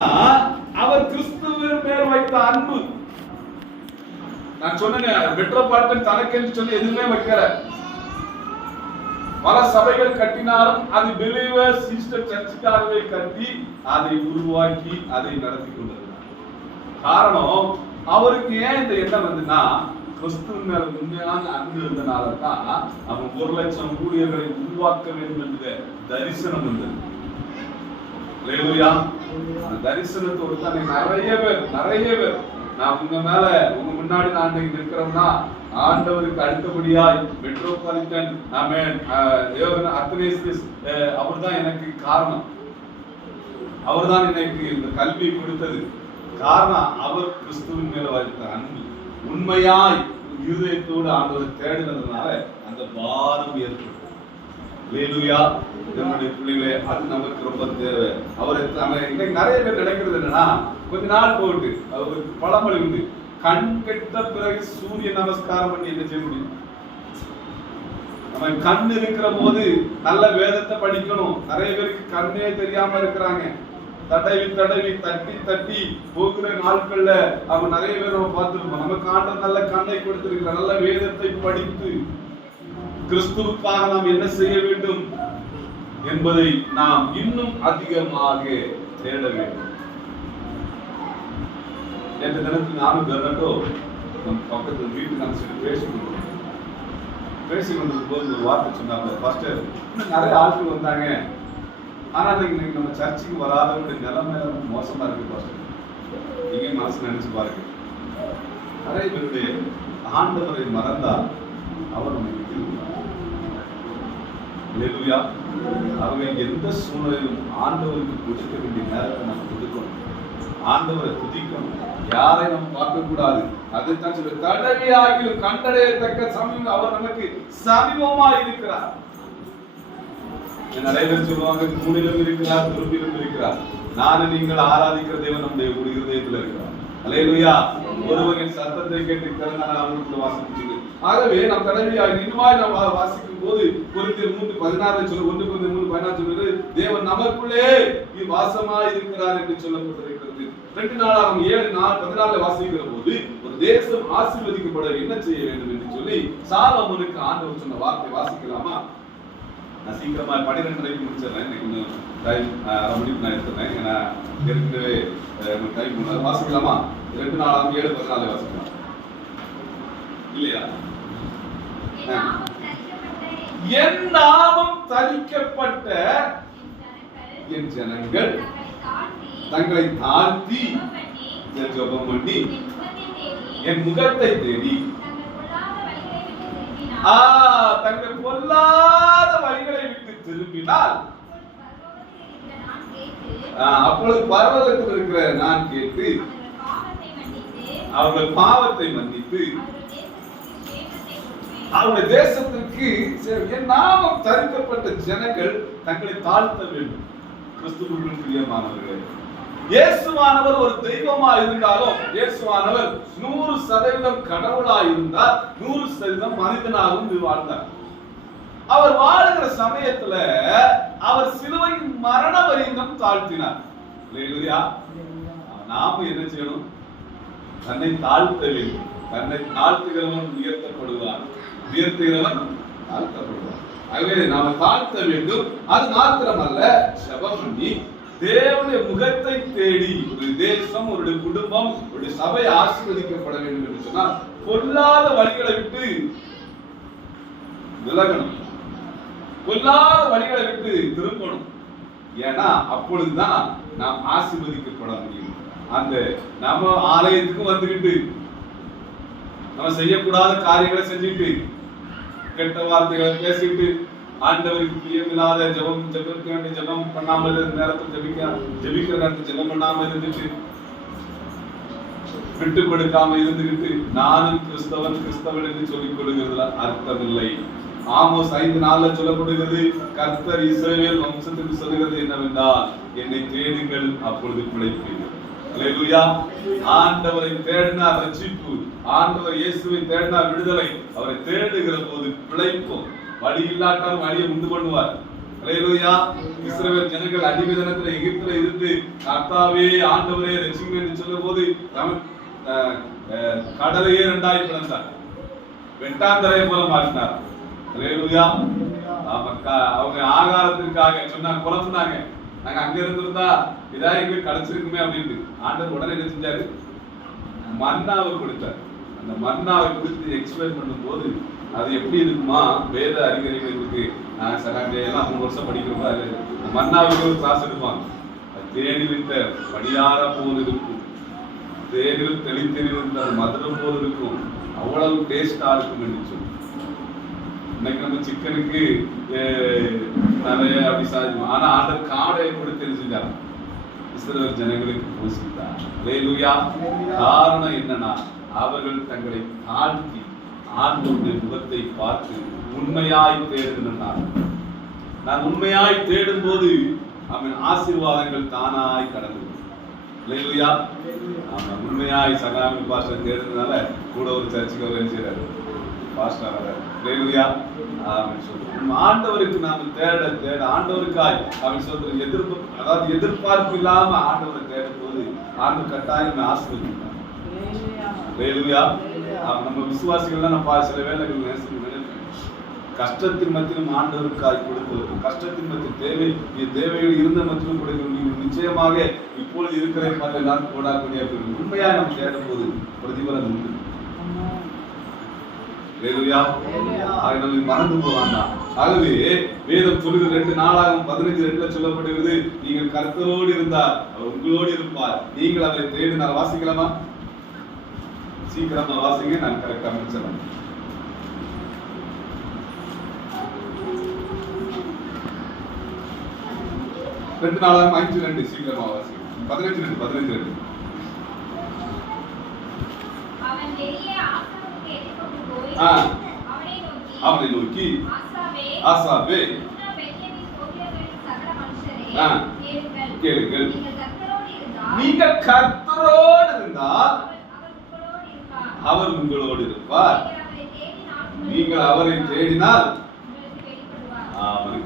அவர் கிறிஸ்துவின் மேல் வைத்த அன்பு. நான் சொன்னேன், மெட்ரோபாலிட்டன் தனக்கென்று சொல்லி எதுவுமே வைக்கல. பல சபைகள் கட்டினாலும் அது பிலீவர்ஸ் சிஸ்டர் சர்ச்சுக்காகவே கட்டி அதை உருவாக்கி அதை நடத்தி கொண்டிருந்தார். காரணம், அவருக்கு ஏன் இந்த எண்ணம் வந்துன்னா, கிறிஸ்துவின் மேல உண்மையான அன்பு இருந்தனால தான் அவன் 1,00,000 ஊழியர்களை உருவாக்க வேண்டும் என்ற தரிசனம் வந்தது. அந்த தரிசனத்தோடு தான் நிறைய பேர் நான் உங்க மேல உங்க முன்னாடி நான் நிற்கிறோம்னா ஆண்டவருக்கு அடுத்தபடியாய் மெட்ரோபாலிட்டன் அத்னேசியஸ் அவர் தான் எனக்கு காரணம். அவர் தான் எனக்கு இந்த கல்வி கொடுத்தது. காரணம், அவர் கிறிஸ்துவின் மேல வைத்த அன்பு. உண்மையாய் இருதயத்தோடு ஆண்டவரை தேடினதுனால அந்த பாரம் ஏற்படும். என்னுடைய பிள்ளைகளே, அது நமக்கு ரொம்ப தேவை. அவர் இன்னைக்கு நிறைய பேர் நினைக்கிறது என்னன்னா, கொஞ்ச நாள் போட்டு அவருக்கு பழமொழி உண்டு, கண் கெட்ட பிறகு சூரிய நமஸ்காரம் பண்ணி என்ன செய்ய முடியும்? நம்ம கண் இருக்கிற போது நல்ல வேதத்தை படிக்கணும். நிறைய பேருக்கு கண்ணே தெரியாம இருக்கிறாங்க. தடவி தட்டி போகிற நாட்கள்ல அவங்க நிறைய பேர் நம்ம பார்த்துருப்போம். நமக்கு ஆண்டவர் நல்ல கண்ணை கொடுத்திருக்கிற, நல்ல வேதத்தை படித்து கிறிஸ்துவுக்காக நாம் என்ன செய்ய வேண்டும் என்பதை நாம் இன்னும் அதிகமாக தேட வேண்டும். நேற்று தினத்தில் நானும் பெர்னட்டோ நம் பக்கத்தில் வீட்டுக்கு பேசிக்கொண்டிருக்கும் போது ஒரு வார்த்தை சொன்னாங்க. ஃபர்ஸ்ட் நிறைய ஆட்கள் வந்தாங்க, ஆனா இன்னைக்கு நம்ம சர்ச்சுக்கு வராதவங்களுடைய நிலைமை மோசமா இருக்கு. ஃபர்ஸ்ட் நீங்க மனசு நினைச்சு பாருங்க. நிறைய பேருடைய ஆண்டவரை மறந்தா அவர் நம்ம அவங்க எந்த சூழ்நிலையிலும் ஆண்டவருக்கு கொடுக்க வேண்டிய நேரத்தை நம்ம கொடுக்கணும். ஆண்டவரை துதிக்கணும். யாரை நம்ம பார்க்க கூடாது. அதைத்தான் சொல்ல, தடவியாகிலும் கண்டடையத்தக்க சமயம் அவர் நமக்கு சமீபமா இருக்கிறார். நிறைய பேர் சொல்லுவாங்க, தூணிலும் இருக்கிறார், துரும்பிலும் இருக்கிறார். நானும் நீங்கள் ஆராதிக்கிற தேவன் நம்முடைய இருதயத்தில் இருக்கிறார். அல்லேலூயா. ஒருவரின் சத்தத்தை கேட்டு திறனான அவர்களுக்கு வாசிச்சு. ஆகவே நாம் தடவியாக இன்னுமாய் நாம் வாசிக்கும் போது கொரிந்தியர் 3:16 சொல்ல 1 Corinthians 3:14 சொல்றது, தேவன் நமக்குள்ளே வாசமா இருக்கிறார் என்று சொல்லப்பட்டிருக்கிறது. 2 நாளாகும் 7:14 வாசிக்கிற போது ஒரு தேசம் ஆசீர்வதிக்கப்பட என்ன செய்ய வேண்டும் என்று சொல்லி சாலமோனுக்கு ஆண்டவர் சொன்ன வார்த்தை வாசிக்கலாமா? நான் சீக்கிரமா 12:30 முடிச்சிடறேன். இன்னும் டைம் அரை மணிக்கு நான் எடுத்துறேன். ஏன்னா ஏற்கனவே டைம் வாசிக்கலாமா? 2 நாளாகும் 7:14 வாசிக்கலாம் இல்லையா? என் நாமம் தரிக்கப்பட்ட என் ஜனங்கள் தங்களை தாழ்த்தி ஜெபம் பண்ணி என் முகத்தை தேடி தங்கள் பொல்லாத வழிகளை விட்டு திரும்பினால் அப்பொழுது பரலோகத்தில் இருக்கிற நான் கேட்டு அவர்கள் பாவத்தை மன்னித்து அவருடைய தேசத்திற்கு என் நாமம் தரிக்கப்பட்ட ஜனங்கள் தங்களை தாழ்த்த வேண்டும். கிறிஸ்துவுக்குள் பிரியமானவர்களே, இயேசுவானவர் ஒரு தெய்வமா இருந்தாலும் இயேசுவானவர் 100% கடவுளா இருந்தார், 100% மனிதனாகவும் வாழ்ந்தார். அவர் வாழுகிற சமயத்துல அவர் சிலுவையின் மரண வரைக்கும் தாழ்த்தினார். நாம என்ன செய்யணும்? தன்னை தாழ்த்த வேண்டும். தன்னை தாழ்த்துகிறவன் உயர்த்தப்படுவார், உயர்த்துகிறவன் தாழ்த்தப்படுவார். ஆகவே நாம தாழ்த்த வேண்டும். அது மாத்திரமல்ல, ஜெபம் பண்ணி தேவனுடைய முகத்தை தேடி ஒரு தேசம், ஒரு குடும்பம், ஒரு சபை ஆசீர்வதிக்கப்பட வேண்டும் என்று சொன்னால் பொல்லாத வழிகளை விட்டு விலகணும், பொல்லாத வழிகளை விட்டு திரும்பணும். ஏன்னா அப்பொழுதுதான் நாம் ஆசீர்வதிக்கப்பட முடியும். அந்த நம்ம ஆலயத்துக்கு வந்துகிட்டு நம்ம செய்யக்கூடாத காரியங்களை செஞ்சுட்டு கெட்ட வார்த்தைகளை பேசிட்டு ஆண்டவருக்கு பிரியமில்லாத ஜெபிக்க வேண்டிய ஜெபம் பண்ணாமல் நேரத்தில் ஜெபிக்கிற நேரத்தில் ஜெபம் பண்ணாமல் இருந்துட்டு விட்டு கொடுக்காம இருந்துகிட்டு நானும் கிறிஸ்தவன் என்று சொல்லிக் கொள்கிறதுல அர்த்தமில்லை. ஆமோஸ் 5:4 சொல்லப்படுகிறது, கர்த்தர் இஸ்ரவேல் வம்சத்துக்கு சொல்கிறது என்னவென்றால், என்னை தேடுங்கள் அப்பொழுது பிழைப்பீர்கள். அல்லேலூயா. ஆண்டவரை தேடினா ரட்சிப்பு, ஆண்டவர் இயேசுவை தேடினா விடுதலை. அவரை தேடுகிற போது பிழைப்போம். வழி இல்லாட்டாலும் வழியை உண்டு பண்ணுவார். அல்லேலூயா. இஸ்ரவேல் ஜனங்கள் அடிமைத்தனத்துல எகிப்துல இருந்து கர்த்தாவே ஆண்டவரே ரட்சிங்க என்று சொல்லும்போது கடலையே இரண்டாய் பிளந்தார், வெட்டாந்தரையை போல மாற்றினார். அல்லேலூயா. அவங்க ஆகாரத்திற்காக சொன்னாங்க, குழம்புனாங்க, நாங்க அங்க இருந்திருந்தா இதா எங்களுக்கு கிடைச்சிருக்குமே அப்படின்னு. ஆண்டவர் உடனே என்ன செஞ்சாரு? மன்னாவை கொடுத்தார். அந்த மன்னாவை குறித்து எக்ஸ்பிளைன் பண்ணும் போது அது எப்படி இருக்குமா, வேத அறிஞர்களுக்கு நான் எல்லாம் 3 வருஷம் படிக்கிறோம். அது மன்னாவுக்கு ஒரு கிளாஸ் எடுப்பாங்க. தேனிலிட்ட படியார போல் இருக்கும், தேனில் தெளித்திருந்த மதுரம் போல் இருக்கும், அவ்வளவு டேஸ்டா இருக்கும் என்று சொல்லி. இன்னைக்கு நம்ம சிக்கனுக்கு நிறைய அப்படி சாதிக்கும். ஆனா ஆண்டவர் காடை கொடுத்து தெரிஞ்சுட்டாங்க, இஸ்ரவேல் ஜனங்களுக்கு போஷித்தார். அல்லேலூயா. காரணம் என்னன்னா, அவர்கள் தங்களை தாழ்த்தி ஆண்டவருடைய முகத்தை பார்த்து உண்மையாய் தேடுகின்றனர். நான் உண்மையாய் தேடும் போது அவன் ஆசீர்வாதங்கள் தானாய் கடந்து. அல்லேலூயா. ஆமா, உண்மையாய் சகாமி பாஸ்டர் தேடுறதுனால கூட ஒரு சர்ச்சுக்கு அவர் செய்யறாரு பாஸ்டர். அல்லேலூயா. ஆண்டவருக்கு நாம தேட தேட ஆண்டவருக்காய் அவன் சொல்ற எதிர்ப்பு, அதாவது எதிர்பார்ப்பு இல்லாம ஆண்டவரை தேடும் போது ஆண்டவர் கட்டாயம் ஆசீர்வதிக்கிறார். அல்லேலூயா. நம்ம விசுவாசிகள் நம்ம சில வேளைகள் கஷ்டத்தின் மத்தியிலும் ஆண்டவருக்காய் கொடுப்பது, கஷ்டத்தின் மத்தியில் தேவைகள் இருந்த மத்தியிலும் கொடுக்க நிச்சயமாக இப்பொழுது இருக்கிற பார்த்து எல்லாரும் போடாக்கூடிய உண்மையா நம்ம தேடும் போது பிரதிபலன் உண்டு. மறந்து போவாங்க. ஆகவே வேதம் சொல்லுது 2 நாளாகும் 15:2 சொல்லப்படுகிறது, நீங்கள் கர்த்தரோடு இருந்தால் அவர் உங்களோடு இருப்பார், நீங்கள் அவரை தேடினார். வாசிக்கலாமா? சீக்கிரமா வாசிங்க, நான் கரெக்டா முடிச்சிடலாம். ரெண்டு நாளாகும் 5:2 சீக்கிரமா வாசிங்க. 15:2 அவனை நோக்கி ஆசாவே கேளுங்கள், நீங்கள் கர்த்தரோடு இருந்தால் அவர் உங்களோடு இருப்பார், நீங்கள் அவரை தேடினால்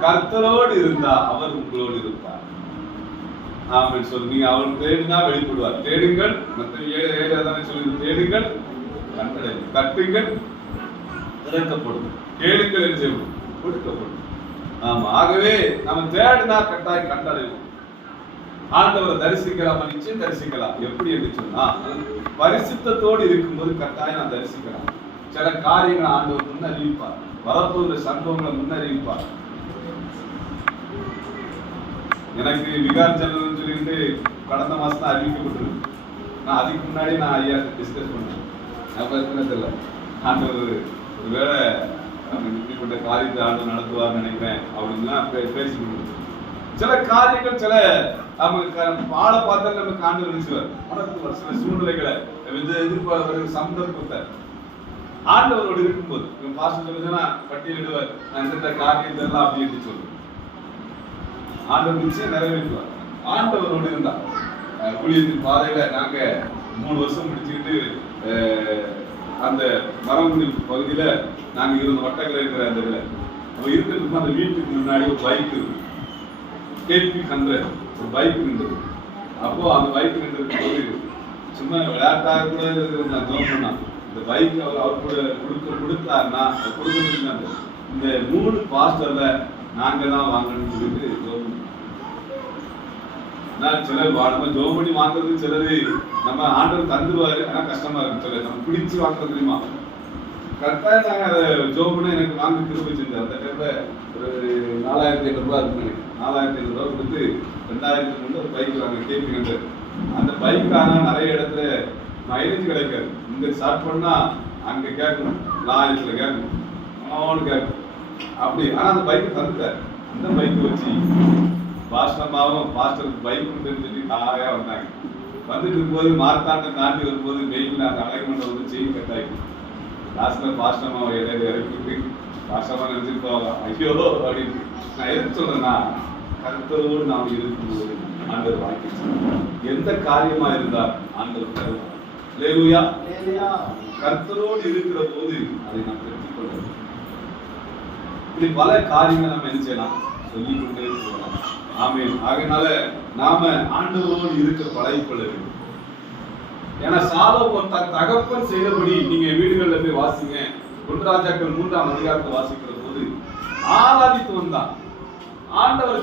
கர்த்தரோடு இருந்தா அவர் உங்களோடு இருப்பார். ஆமென் சொல்லு. நீங்க அவர் தேடினா வெளிப்படுவார். தேடுங்கள், மத்தேயு 7:7 சொல்லி தேடுங்கள், கண்டடைங்கள், தட்டுங்கள், திறக்கப்படும், கேளுங்கள் என்று கொடுக்கப்படும். ஆமா, ஆகவே நம்ம தேடினா கட்டாயம் கண்டடைவோம். ஆண்டவரை தரிசிக்கலாம், நிச்சயம் தரிசிக்கலாம். எப்படி என்று சொன்னா, பரிசுத்தத்தோடு இருக்கும்போது கட்டாயம் நான் தரிசிக்கலாம். சில காரியங்களை ஆண்டவர் முன்னறிவிப்பார், வரப்போகிற சம்பவங்களை முன்னறிவிப்பார். எனக்கு விகார் ஜெனரல் சொல்லிட்டு கடந்த மாசம் தான் அறிவிக்கப்பட்டிருக்கு. நான் அதுக்கு முன்னாடி நான் ஐயா டிஸ்கஸ் பண்ணேன். அப்ப தெரியல ஆண்டவர் ஒருவேளை இப்படிப்பட்ட காரியத்தை ஆண்டவர் நடத்துவார்னு நினைக்கிறேன் அப்படின்லாம் பேசிக்கணும். சில காரியங்கள் சில பாட பார்த்தா நமக்கு ஆண்டவர் நினைச்சுவார். உனக்கு சில சூழ்நிலைகளை எதிர்பார்க்கிற சந்தர்ப்பத்தை ஆண்டவரோடு இருக்கும்போது பாஸ்டர் சொல்லுச்சுன்னா பட்டியலிடுவார், நான் இந்த காரியத்தை எல்லாம் அப்படி எடுத்து சொல்லுவேன். ஆண்டவர் நிச்சயம் நிறைவேற்றுவார். ஆண்டவரோடு இருந்தா ஊழியத்தின் பாதையில நாங்க 3 வருஷம் முடிச்சுக்கிட்டு அந்த மரமுடி பகுதியில நாங்க இருந்த வட்டங்கள் இருக்கிற அந்த இதுல அப்ப இருக்கிறதுக்கு அந்த வீட்டுக்கு முன்னாடி ஒரு பைக் இருக்கு, KP 100 ஒரு பைக் இருந்தது. அப்போ அந்த பைக் நின்றது போது சும்மா விளையாட்டாக கூட நான் ஜோம் பண்ணா இந்த பைக் அவர் கூட கொடுத்தாருன்னா கொடுக்கறது இந்த 3 பாஸ்டர்ல நாங்க தான் வாங்கணும்னு சொல்லிட்டு ஜோம் பண்ணோம். சிலர் நம்ம ஜோம் பண்ணி வாங்குறது சிலது நம்ம ஆண்டவர் தந்துருவாரு, ஆனா கஷ்டமா இருக்கும். சிலர் நம்ம பிடிச்சு வாங்குறது தெரியுமா, கரெக்டாக நாங்க அதை ஜோம் பண்ணி எனக்கு வாங்க திரும்ப செஞ்சேன். அந்த டைம்ல ஒரு 4500 ரூபாய் இருக்கு, எனக்கு 4500 ரூபாய் கொடுத்து 2003 ஒரு பைக் வாங்க KP 100. அந்த பைக் ஆனா நிறைய இடத்துல மைலேஜ் கிடைக்காது. இங்க ஸ்டார்ட் பண்ணா அங்க கேட்கணும், லாயத்துல கேட்கணும், அவனு கேட்கணும் அப்படி. ஆனா அந்த பைக் தந்துட்டார். அந்த பைக் வச்சு பாஸ்டமாவும் பாஸ்டருக்கு பைக் தெரிஞ்சுட்டு தாயா வந்தாங்க. வந்துட்டு இருக்கும்போது மார்த்தாண்டை தாண்டி வரும்போது வெயில்ல அந்த அலைமண்டை வந்து செயின் கட் ஆகிடும். லாஸ்ட்ல பாஸ்டமாவை இடையில இறக்கிட்டு பாஸ்டமா நினைச்சிருப்போம் ஐயோ அப்படின்னு. நான் எதுக்கு சொல்றேன்னா, கர்த்தரோடு நாம் இருக்கும்போது ஆண்டவர் வாய்ப்பு எந்த காரியமா இருந்தா ஆண்டவர் தருவார். அல்லேலூயா. கர்த்தரோடு இருக்கிற போது அதை நாம் பெற்றுக் கொள்ளலாம். இப்படி பல காரியங்கள் நம்ம என்ன செய்யலாம், சொல்லிக்கொண்டே போகலாம். ஆமென். ஆகையினால நாம ஆண்டவரோடு இருக்க பழகிக்கொள்ள வேண்டும். ஏன்னா சாலோமோன் தன் தகப்பன் செய்தபடி, நீங்க வீடுகளில் போய் வாசிங்க, 1 ராஜாக்கள் 3ஆம் அதிகாரத்தை வாசிக்கிற போது ஆராதித்து வந்தான். ஆண்டவர்